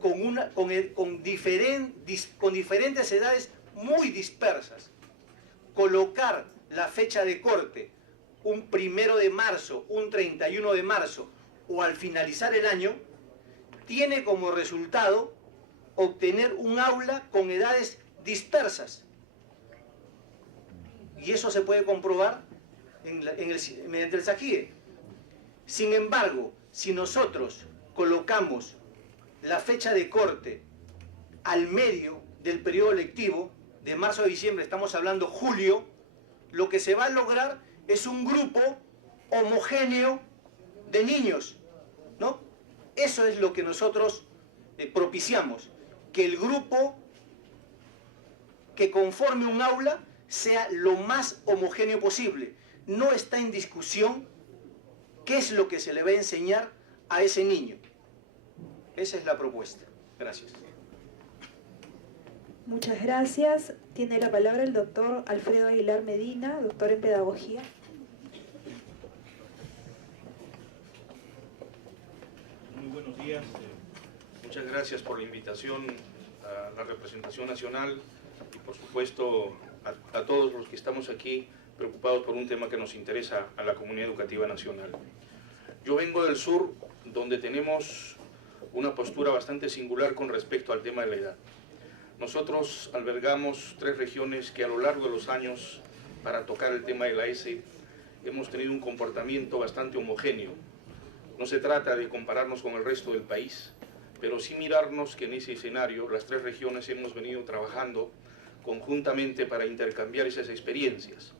con diferentes edades muy dispersas. Colocar la fecha de corte un 1 de marzo, un 31 de marzo o al finalizar el año, tiene como resultado obtener un aula con edades dispersas. Y eso se puede comprobar mediante el SAGIE. Sin embargo, si nosotros colocamos la fecha de corte al medio del periodo lectivo, de marzo a diciembre, estamos hablando julio, lo que se va a lograr es un grupo homogéneo de niños, ¿no? Eso es lo que nosotros propiciamos, que el grupo que conforme un aula sea lo más homogéneo posible. No está en discusión qué es lo que se le va a enseñar a ese niño. Esa es la propuesta. Gracias. Muchas gracias. Tiene la palabra el doctor Alfredo Aguilar Medina, doctor en Pedagogía. Muy buenos días. Muchas gracias por la invitación a la representación nacional y, por supuesto, a todos los que estamos aquí preocupados por un tema que nos interesa a la comunidad educativa nacional. Yo vengo del sur, donde tenemos una postura bastante singular con respecto al tema de la edad. Nosotros albergamos 3 regiones que a lo largo de los años, para tocar el tema de la ESE, hemos tenido un comportamiento bastante homogéneo. No se trata de compararnos con el resto del país, pero sí mirarnos que en ese escenario las 3 regiones hemos venido trabajando conjuntamente para intercambiar esas experiencias.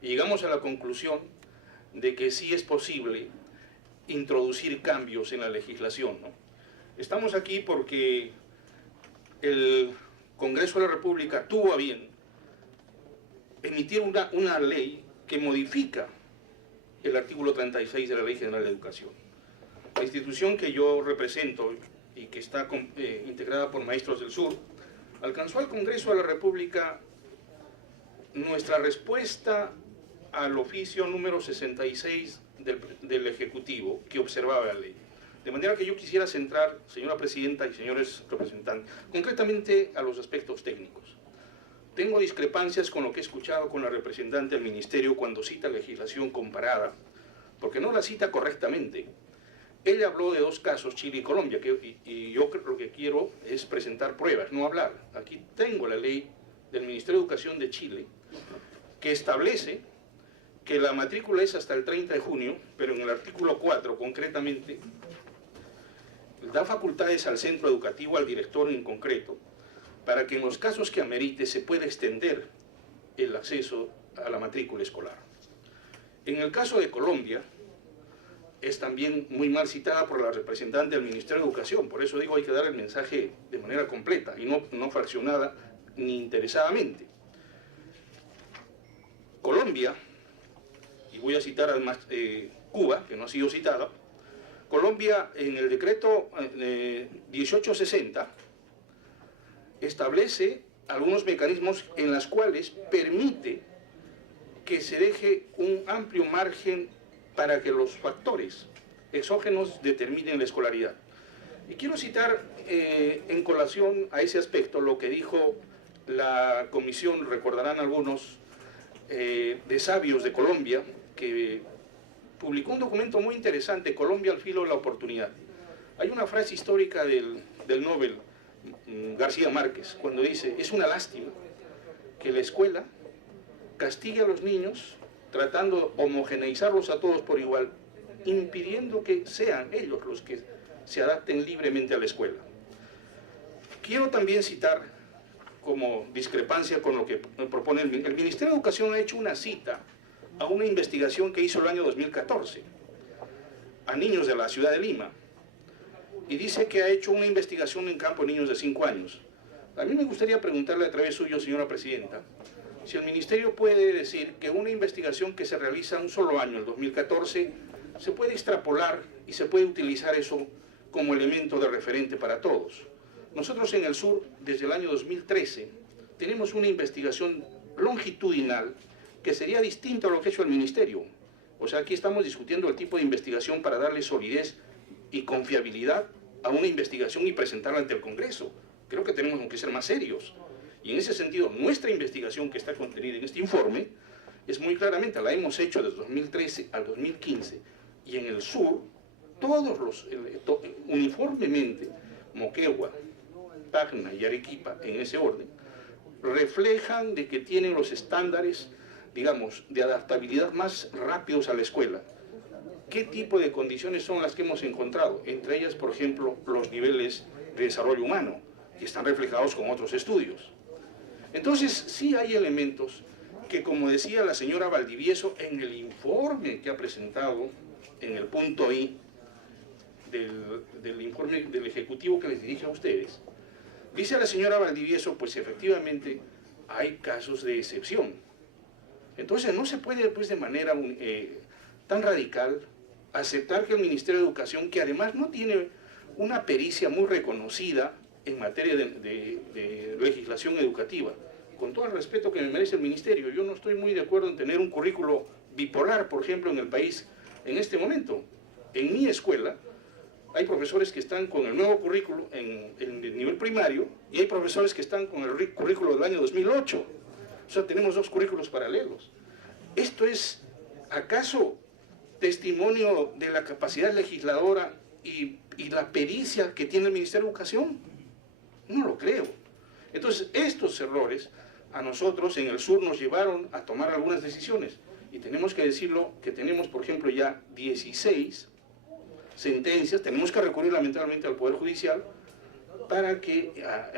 Y llegamos a la conclusión de que sí es posible introducir cambios en la legislación, ¿no? Estamos aquí porque el Congreso de la República tuvo a bien emitir una ley que modifica el artículo 36 de la Ley General de Educación. La institución que yo represento y que está integrada por maestros del sur, alcanzó al Congreso de la República nuestra respuesta al oficio número 66 del Ejecutivo que observaba la ley. De manera que yo quisiera centrar, señora Presidenta y señores representantes, concretamente a los aspectos técnicos. Tengo discrepancias con lo que he escuchado con la representante del Ministerio cuando cita legislación comparada, porque no la cita correctamente. Ella habló de 2 casos, Chile y Colombia, y yo lo que quiero es presentar pruebas, no hablar. Aquí tengo la ley del Ministerio de Educación de Chile, que establece que la matrícula es hasta el 30 de junio, pero en el artículo 4, concretamente, da facultades al centro educativo, al director en concreto, para que en los casos que amerite se pueda extender el acceso a la matrícula escolar. En el caso de Colombia, es también muy mal citada por la representante del Ministerio de Educación, por eso digo hay que dar el mensaje de manera completa y no fraccionada ni interesadamente. Colombia, y voy a citar además Cuba, que no ha sido citada, Colombia en el decreto 1860 establece algunos mecanismos en los cuales permite que se deje un amplio margen para que los factores exógenos determinen la escolaridad. Y quiero citar en colación a ese aspecto lo que dijo la comisión, recordarán algunos, de sabios de Colombia, que publicó un documento muy interesante, Colombia al filo de la oportunidad. Hay una frase histórica del Nobel, García Márquez, cuando dice: es una lástima que la escuela castigue a los niños tratando de homogeneizarlos a todos por igual, impidiendo que sean ellos los que se adapten libremente a la escuela. Quiero también citar, como discrepancia con lo que propone el Ministerio de Educación, ha hecho una cita a una investigación que hizo el año 2014 a niños de la ciudad de Lima, y dice que ha hecho una investigación en campo de niños de 5 años. A mí me gustaría preguntarle a través suyo, señora Presidenta, si el Ministerio puede decir que una investigación que se realiza un solo año, el 2014, se puede extrapolar y se puede utilizar eso como elemento de referente para todos. Nosotros en el sur, desde el año 2013, tenemos una investigación longitudinal que sería distinta a lo que ha hecho el Ministerio. O sea, aquí estamos discutiendo el tipo de investigación para darle solidez y confiabilidad a una investigación y presentarla ante el Congreso. Creo que tenemos que ser más serios. Y en ese sentido, nuestra investigación que está contenida en este informe es muy claramente, la hemos hecho desde 2013 al 2015, y en el sur, todos los, uniformemente, Moquegua, Tacna y Arequipa, en ese orden, reflejan de que tienen los estándares, digamos, de adaptabilidad más rápidos a la escuela. ¿Qué tipo de condiciones son las que hemos encontrado? Entre ellas, por ejemplo, los niveles de desarrollo humano, que están reflejados con otros estudios. Entonces, sí hay elementos que, como decía la señora Valdivieso, en el informe que ha presentado, en el punto I del informe del Ejecutivo que les dirige a ustedes, dice la señora Valdivieso, pues efectivamente hay casos de excepción. Entonces, no se puede, pues, de manera tan radical aceptar que el Ministerio de Educación, que además no tiene una pericia muy reconocida en materia de legislación educativa, con todo el respeto que me merece el Ministerio, yo no estoy muy de acuerdo en tener un currículo bipolar, por ejemplo, en el país en este momento. En mi escuela hay profesores que están con el nuevo currículo en el nivel primario y hay profesores que están con el currículo del año 2008. O sea, tenemos dos currículos paralelos. ¿Esto es acaso testimonio de la capacidad legisladora y la pericia que tiene el Ministerio de Educación? No lo creo. Entonces, estos errores a nosotros en el sur nos llevaron a tomar algunas decisiones. Y tenemos que decirlo, que tenemos, por ejemplo, ya 16 sentencias, tenemos que recurrir lamentablemente al Poder Judicial para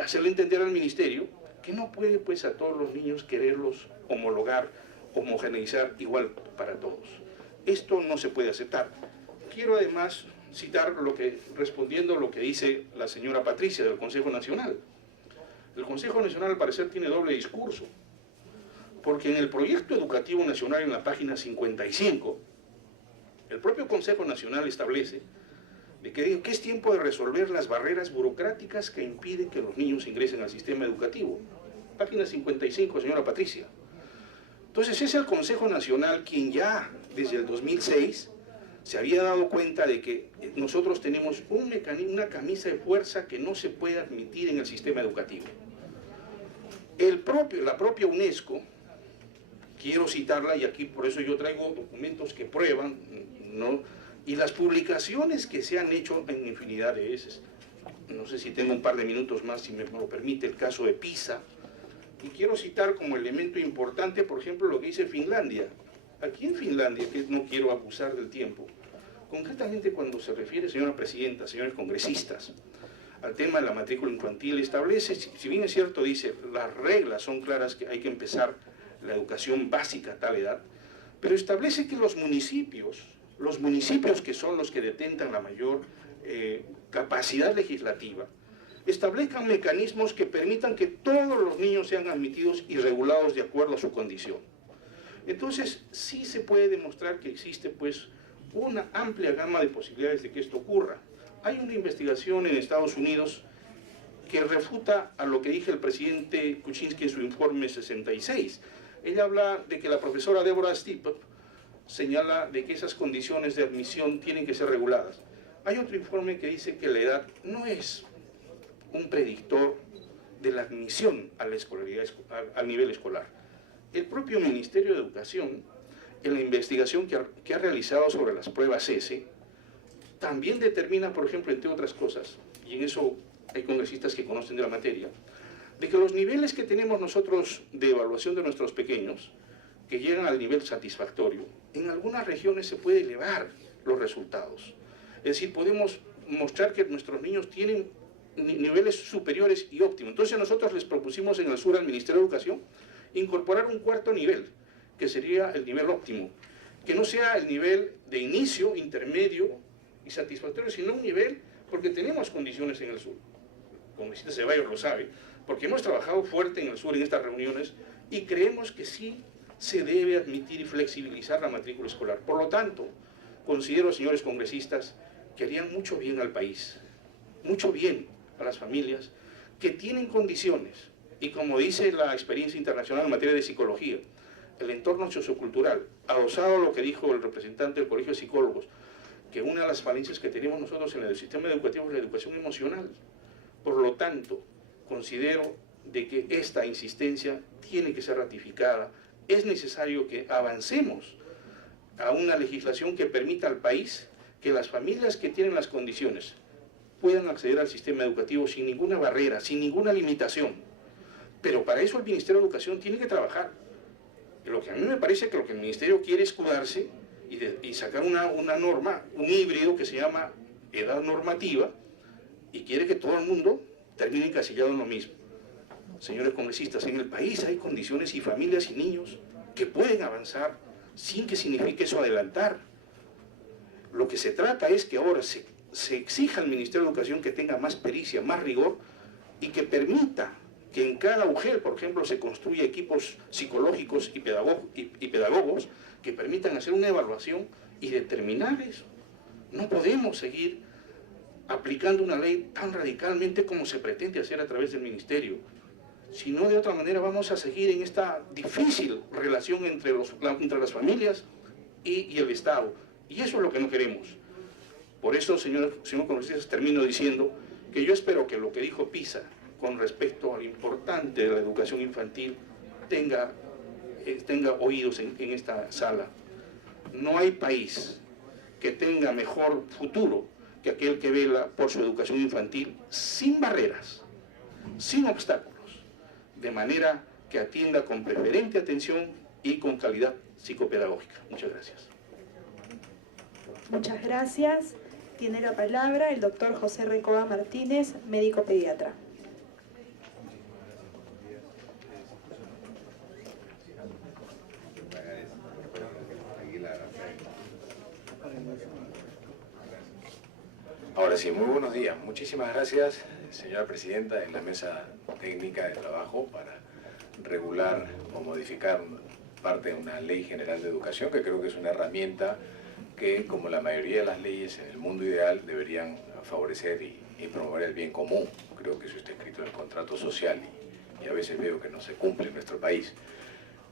hacerle entender al Ministerio que no puede, pues, a todos los niños quererlos homologar, homogeneizar igual para todos. Esto no se puede aceptar. Quiero además citar respondiendo a lo que dice la señora Patricia del Consejo Nacional. El Consejo Nacional, al parecer, tiene doble discurso, porque en el Proyecto Educativo Nacional, en la página 55, el propio Consejo Nacional establece de que es tiempo de resolver las barreras burocráticas que impiden que los niños ingresen al sistema educativo. Página 55, señora Patricia. Entonces, es el Consejo Nacional quien ya desde el 2006 se había dado cuenta de que nosotros tenemos un mecanismo, una camisa de fuerza que no se puede admitir en el sistema educativo. La propia UNESCO, quiero citarla, y aquí por eso yo traigo documentos que prueban, ¿no? Y las publicaciones que se han hecho en infinidad de veces, no sé si tengo un par de minutos más, si me lo permite, el caso de PISA, y quiero citar como elemento importante, por ejemplo, lo que dice Finlandia. Aquí en Finlandia, que no quiero abusar del tiempo, concretamente cuando se refiere, señora presidenta, señores congresistas, al tema de la matrícula infantil, establece, si bien es cierto, dice, las reglas son claras, que hay que empezar la educación básica a tal edad, pero establece que los municipios que son los que detentan la mayor capacidad legislativa, establezcan mecanismos que permitan que todos los niños sean admitidos y regulados de acuerdo a su condición. Entonces, sí se puede demostrar que existe, pues, una amplia gama de posibilidades de que esto ocurra. Hay una investigación en Estados Unidos que refuta a lo que dijo el presidente Kuczynski en su informe 66. Ella habla de que la profesora Deborah Stipep señala de que esas condiciones de admisión tienen que ser reguladas. Hay otro informe que dice que la edad no es un predictor de la admisión a la escolaridad, al nivel escolar. El propio Ministerio de Educación, en la investigación que ha realizado sobre las pruebas ESE, también determina, por ejemplo, entre otras cosas, y en eso hay congresistas que conocen de la materia, de que los niveles que tenemos nosotros de evaluación de nuestros pequeños, que llegan al nivel satisfactorio, en algunas regiones se puede elevar los resultados. Es decir, podemos mostrar que nuestros niños tienen niveles superiores y óptimos. Entonces nosotros les propusimos en el sur al Ministerio de Educación incorporar un cuarto nivel, que sería el nivel óptimo, que no sea el nivel de inicio, intermedio y satisfactorio, sino un nivel, porque tenemos condiciones en el sur. Como el congresista Ceballos lo sabe, porque hemos trabajado fuerte en el sur en estas reuniones y creemos que sí se debe admitir y flexibilizar la matrícula escolar. Por lo tanto, considero, señores congresistas, que harían mucho bien al país, mucho bien a las familias que tienen condiciones, y como dice la experiencia internacional en materia de psicología, el entorno sociocultural, adosado a lo que dijo el representante del Colegio de Psicólogos, que una de las falencias que tenemos nosotros en el sistema educativo es la educación emocional. Por lo tanto, considero de que esta insistencia tiene que ser ratificada. Es necesario que avancemos a una legislación que permita al país que las familias que tienen las condiciones puedan acceder al sistema educativo sin ninguna barrera, sin ninguna limitación. Pero para eso el Ministerio de Educación tiene que trabajar. Lo que a mí me parece que lo que el Ministerio quiere es escudarse y sacar una norma, un híbrido que se llama edad normativa, y quiere que todo el mundo termine encasillado en lo mismo. Señores congresistas, en el país hay condiciones y familias y niños que pueden avanzar sin que signifique eso adelantar. Lo que se trata es que ahora se exija al Ministerio de Educación que tenga más pericia, más rigor, y que permita que en cada UGEL, por ejemplo, se construya equipos psicológicos y pedagogos que permitan hacer una evaluación y determinar eso. No podemos seguir aplicando una ley tan radicalmente como se pretende hacer a través del Ministerio. Si no, de otra manera vamos a seguir en esta difícil relación entre las familias y el Estado. Y eso es lo que no queremos. Por eso, señor congresistas, termino diciendo que yo espero que lo que dijo PISA con respecto a lo importante de la educación infantil tenga oídos en esta sala. No hay país que tenga mejor futuro que aquel que vela por su educación infantil sin barreras, sin obstáculos, de manera que atienda con preferente atención y con calidad psicopedagógica. Muchas gracias. Muchas gracias. Tiene la palabra el doctor José Recoba Martínez, médico pediatra. Ahora sí, muy buenos días. Muchísimas gracias, señora presidenta, de la mesa técnica de trabajo para regular o modificar parte de una ley general de educación, que creo que es una herramienta que, como la mayoría de las leyes en el mundo ideal, deberían favorecer y promover el bien común. Creo que eso está escrito en el contrato social y a veces veo que no se cumple en nuestro país.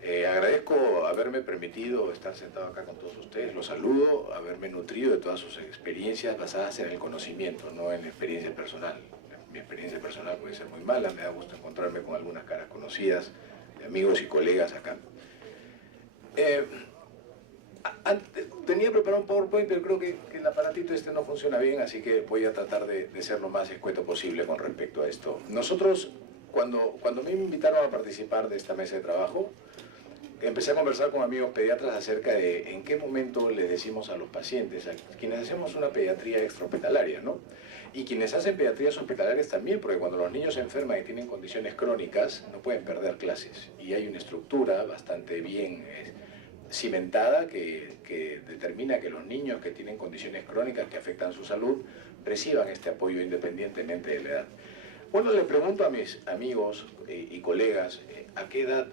Agradezco haberme permitido estar sentado acá con todos ustedes, los saludo, haberme nutrido de todas sus experiencias basadas en el conocimiento, no en la experiencia personal. Mi experiencia personal puede ser muy mala, me da gusto encontrarme con algunas caras conocidas, amigos y colegas acá. Tenía preparado un PowerPoint, pero creo que el aparatito este no funciona bien, así que voy a tratar de ser lo más escueto posible con respecto a esto. Nosotros, cuando me invitaron a participar de esta mesa de trabajo, empecé a conversar con amigos pediatras acerca de en qué momento les decimos a los pacientes, a quienes hacemos una pediatría extrahospitalaria, ¿no? Y quienes hacen pediatrías hospitalarias también, porque cuando los niños se enferman y tienen condiciones crónicas, no pueden perder clases. Y hay una estructura bastante bien cimentada que determina que los niños que tienen condiciones crónicas que afectan su salud reciban este apoyo independientemente de la edad. Bueno, le pregunto a mis amigos y colegas a qué edad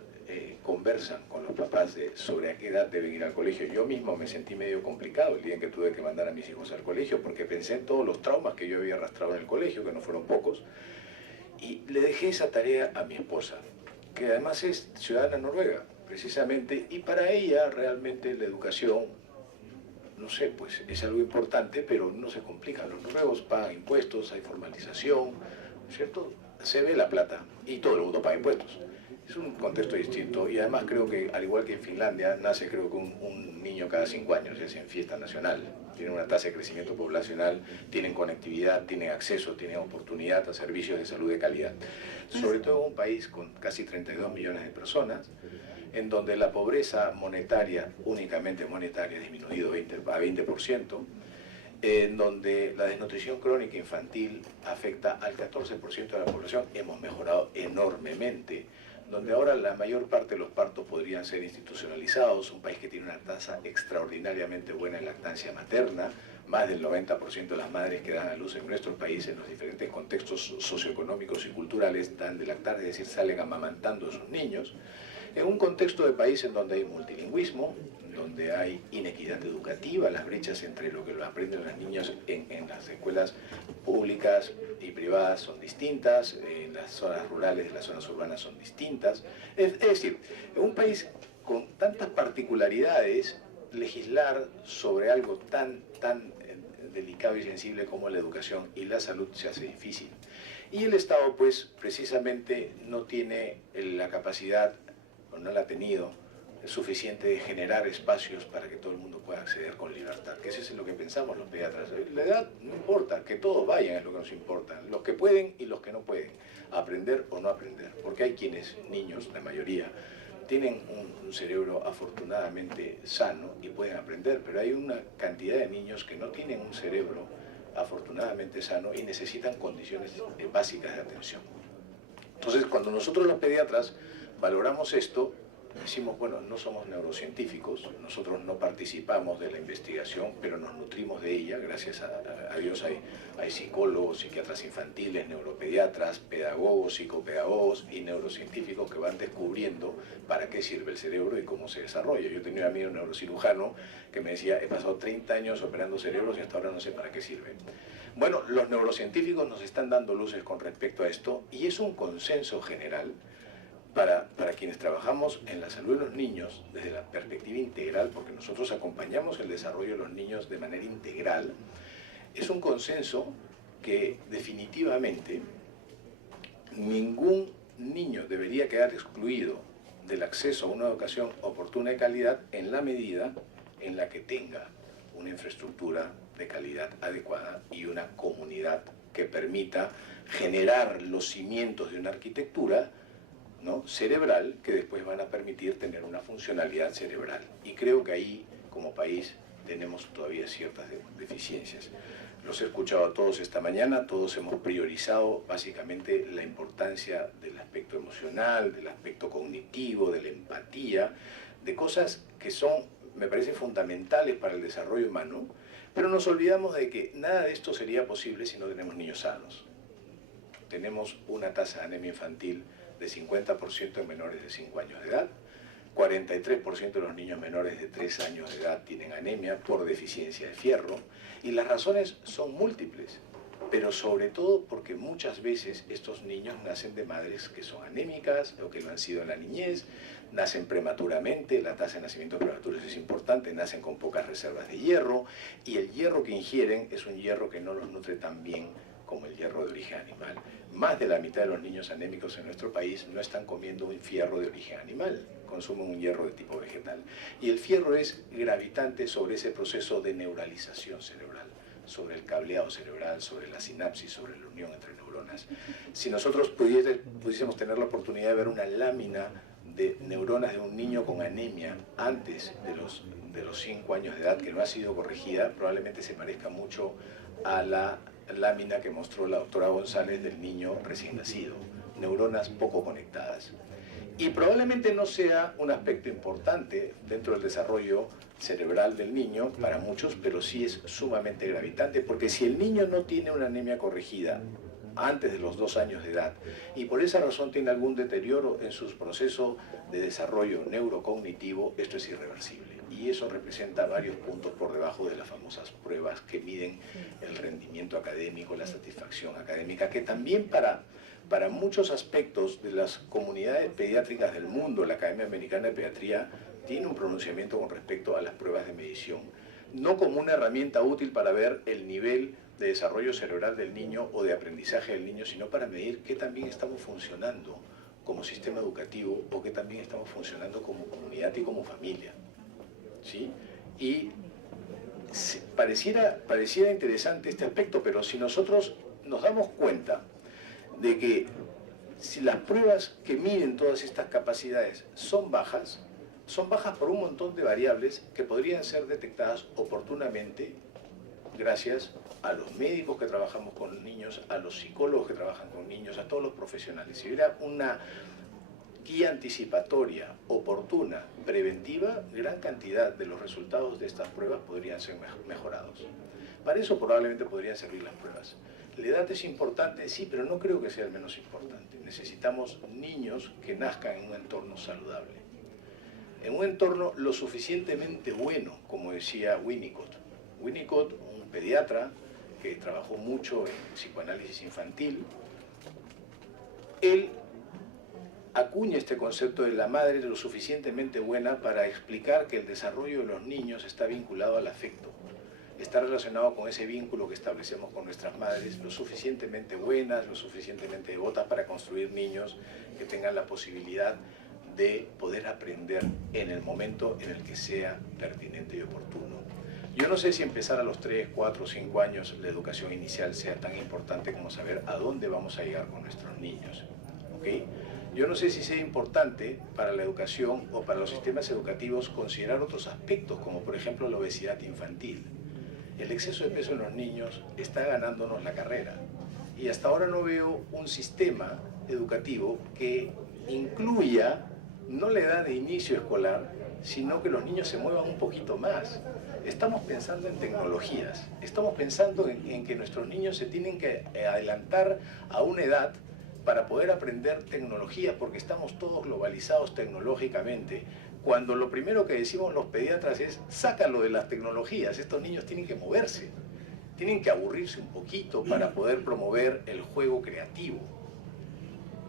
conversan con los papás sobre a qué edad deben ir al colegio. Yo mismo me sentí medio complicado el día en que tuve que mandar a mis hijos al colegio porque pensé en todos los traumas que yo había arrastrado en el colegio, que no fueron pocos, y le dejé esa tarea a mi esposa, que además es ciudadana noruega, precisamente, y para ella realmente la educación, no sé, pues es algo importante, pero no se complica. Los noruegos pagan impuestos, hay formalización, ¿cierto? Se ve la plata y todo el mundo paga impuestos. Es un contexto distinto y además creo que, al igual que en Finlandia, nace creo que un niño cada 5 años, es en fiesta nacional. Tienen una tasa de crecimiento poblacional, tienen conectividad, tienen acceso, tienen oportunidad a servicios de salud de calidad. Sobre todo en un país con casi 32 millones de personas, en donde la pobreza monetaria, únicamente monetaria, ha disminuido a 20%, en donde la desnutrición crónica infantil afecta al 14% de la población, hemos mejorado enormemente, donde ahora la mayor parte de los partos podrían ser institucionalizados, un país que tiene una tasa extraordinariamente buena en lactancia materna, más del 90% de las madres que dan a luz en nuestro país, en los diferentes contextos socioeconómicos y culturales, dan de lactar, es decir, salen amamantando a sus niños, en un contexto de país en donde hay multilingüismo, donde hay inequidad educativa, las brechas entre lo que aprenden los niños en las escuelas públicas y privadas son distintas, en las zonas rurales y las zonas urbanas son distintas. Es decir, en un país con tantas particularidades, legislar sobre algo tan delicado y sensible como la educación y la salud se hace difícil. Y el Estado, pues, precisamente no tiene la capacidad, o no la ha tenido, suficiente de generar espacios para que todo el mundo pueda acceder con libertad, que eso es lo que pensamos los pediatras. La edad no importa, que todos vayan es lo que nos importa, los que pueden y los que no pueden, aprender o no aprender, porque hay quienes, niños, la mayoría, tienen un cerebro afortunadamente sano y pueden aprender, pero hay una cantidad de niños que no tienen un cerebro afortunadamente sano y necesitan condiciones básicas de atención. Entonces, cuando nosotros los pediatras valoramos esto, decimos, bueno, no somos neurocientíficos, nosotros no participamos de la investigación, pero nos nutrimos de ella, gracias a Dios hay psicólogos, psiquiatras infantiles, neuropediatras, pedagogos, psicopedagogos y neurocientíficos que van descubriendo para qué sirve el cerebro y cómo se desarrolla. Yo tenía un amigo neurocirujano que me decía, he pasado 30 años operando cerebros y hasta ahora no sé para qué sirve. Bueno, los neurocientíficos nos están dando luces con respecto a esto y es un consenso general para quienes trabajamos en la salud de los niños desde la perspectiva integral, porque nosotros acompañamos el desarrollo de los niños de manera integral, es un consenso que definitivamente ningún niño debería quedar excluido del acceso a una educación oportuna y de calidad en la medida en la que tenga una infraestructura de calidad adecuada y una comunidad que permita generar los cimientos de una arquitectura, ¿no?, cerebral, que después van a permitir tener una funcionalidad cerebral. Y creo que ahí, como país, tenemos todavía ciertas deficiencias. Los he escuchado a todos esta mañana, todos hemos priorizado básicamente la importancia del aspecto emocional, del aspecto cognitivo, de la empatía, de cosas que son, me parecen fundamentales para el desarrollo humano, pero nos olvidamos de que nada de esto sería posible si no tenemos niños sanos. Tenemos una tasa de anemia infantil de 50% en menores de 5 años de edad, 43% de los niños menores de 3 años de edad tienen anemia por deficiencia de fierro, y las razones son múltiples, pero sobre todo porque muchas veces estos niños nacen de madres que son anémicas o que lo han sido en la niñez, nacen prematuramente, la tasa de nacimientos prematuros es importante, nacen con pocas reservas de hierro, y el hierro que ingieren es un hierro que no los nutre tan bien como el hierro de origen animal. Más de la mitad de los niños anémicos en nuestro país no están comiendo un fierro de origen animal, consumen un hierro de tipo vegetal. Y el fierro es gravitante sobre ese proceso de neuralización cerebral, sobre el cableado cerebral, sobre la sinapsis, sobre la unión entre neuronas. Si nosotros pudiésemos tener la oportunidad de ver una lámina de neuronas de un niño con anemia antes de los 5 años de edad que no ha sido corregida, probablemente se parezca mucho a la lámina que mostró la doctora González del niño recién nacido, neuronas poco conectadas. Y probablemente no sea un aspecto importante dentro del desarrollo cerebral del niño para muchos, pero sí es sumamente gravitante, porque si el niño no tiene una anemia corregida antes de los 2 años de edad y por esa razón tiene algún deterioro en sus procesos de desarrollo neurocognitivo, esto es irreversible. Y eso representa varios puntos por debajo de las famosas pruebas que miden el rendimiento académico, la satisfacción académica, que también para muchos aspectos de las comunidades pediátricas del mundo, la Academia Americana de Pediatría tiene un pronunciamiento con respecto a las pruebas de medición, no como una herramienta útil para ver el nivel de desarrollo cerebral del niño o de aprendizaje del niño, sino para medir qué también estamos funcionando como sistema educativo o qué también estamos funcionando como comunidad y como familia. ¿Sí? Y pareciera interesante este aspecto, pero si nosotros nos damos cuenta de que si las pruebas que miden todas estas capacidades son bajas por un montón de variables que podrían ser detectadas oportunamente gracias a los médicos que trabajamos con niños, a los psicólogos que trabajan con niños, a todos los profesionales. Si hubiera una guía anticipatoria, oportuna, preventiva, gran cantidad de los resultados de estas pruebas podrían ser mejorados. Para eso probablemente podrían servir las pruebas. La edad es importante, sí, pero no creo que sea el menos importante. Necesitamos niños que nazcan en un entorno saludable, en un entorno lo suficientemente bueno, como decía Winnicott. Winnicott, un pediatra que trabajó mucho en psicoanálisis infantil, él acuña este concepto de la madre lo suficientemente buena para explicar que el desarrollo de los niños está vinculado al afecto. está relacionado con ese vínculo que establecemos con nuestras madres, lo suficientemente buenas, lo suficientemente devotas para construir niños que tengan la posibilidad de poder aprender en el momento en el que sea pertinente y oportuno. Yo no sé si empezar a los 3, 4, 5 años la educación inicial sea tan importante como saber a dónde vamos a llegar con nuestros niños, ¿ok? Yo no sé si sea importante para la educación o para los sistemas educativos considerar otros aspectos, como por ejemplo la obesidad infantil. El exceso de peso en los niños está ganándonos la carrera y hasta ahora no veo un sistema educativo que incluya no la edad de inicio escolar, sino que los niños se muevan un poquito más. Estamos pensando en tecnologías, estamos pensando en que nuestros niños se tienen que adelantar a una edad para poder aprender tecnología, porque estamos todos globalizados tecnológicamente, cuando lo primero que decimos los pediatras es sácalo de las tecnologías. Estos niños tienen que moverse, tienen que aburrirse un poquito para poder promover el juego creativo.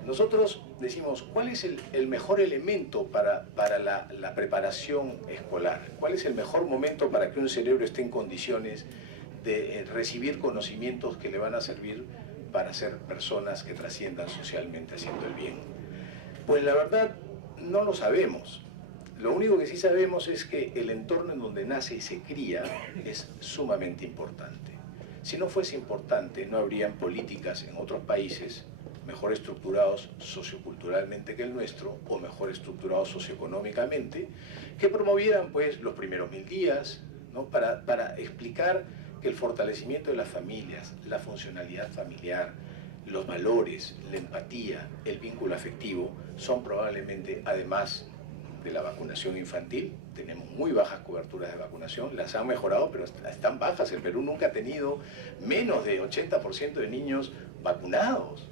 Nosotros decimos, ¿cuál es el mejor elemento para la preparación escolar? ¿Cuál es el mejor momento para que un cerebro esté en condiciones de recibir conocimientos que le van a servir para ser personas que trasciendan socialmente haciendo el bien? Pues la verdad no lo sabemos. Lo único que sí sabemos es que el entorno en donde nace y se cría es sumamente importante. Si no fuese importante, no habrían políticas en otros países mejor estructurados socioculturalmente que el nuestro, o mejor estructurados socioeconómicamente, que promovieran pues los primeros 1000 días, ¿no? para explicar que el fortalecimiento de las familias, la funcionalidad familiar, los valores, la empatía, el vínculo afectivo, son probablemente, además de la vacunación infantil, tenemos muy bajas coberturas de vacunación, las han mejorado, pero están bajas. El Perú nunca ha tenido menos de 80% de niños vacunados.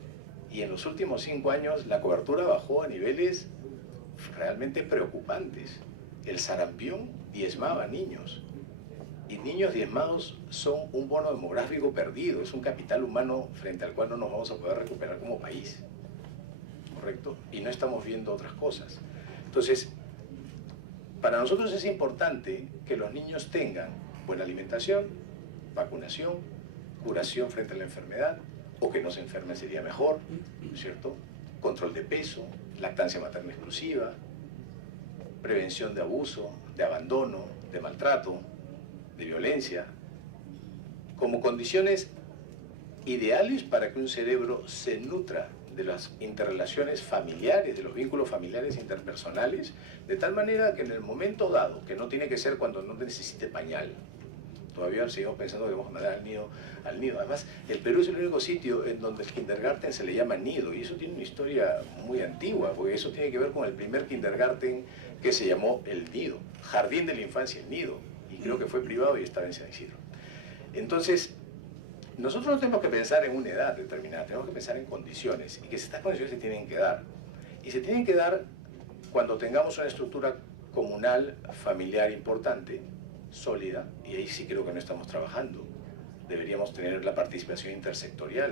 Y en los últimos 5 años la cobertura bajó a niveles realmente preocupantes. El sarampión diezmaba niños. Y niños diezmados son un bono demográfico perdido, es un capital humano frente al cual no nos vamos a poder recuperar como país. ¿Correcto? Y no estamos viendo otras cosas. Entonces, para nosotros es importante que los niños tengan buena alimentación, vacunación, curación frente a la enfermedad, o que no se enfermen sería mejor, ¿cierto? Control de peso, lactancia materna exclusiva, prevención de abuso, de abandono, de maltrato, de violencia, como condiciones ideales para que un cerebro se nutra de las interrelaciones familiares, de los vínculos familiares interpersonales, de tal manera que en el momento dado, que no tiene que ser cuando no necesite pañal, todavía seguimos pensando que vamos a mandar al nido. Además, el Perú es el único sitio en donde el kindergarten se le llama nido, y eso tiene una historia muy antigua, porque eso tiene que ver con el primer kindergarten que se llamó el nido, Jardín de la Infancia, el nido, y creo que fue privado y estaba en San Isidro. Entonces, nosotros no tenemos que pensar en una edad determinada, tenemos que pensar en condiciones, y que estas condiciones se tienen que dar. Y se tienen que dar cuando tengamos una estructura comunal, familiar importante, sólida, y ahí sí creo que no estamos trabajando. Deberíamos tener la participación intersectorial.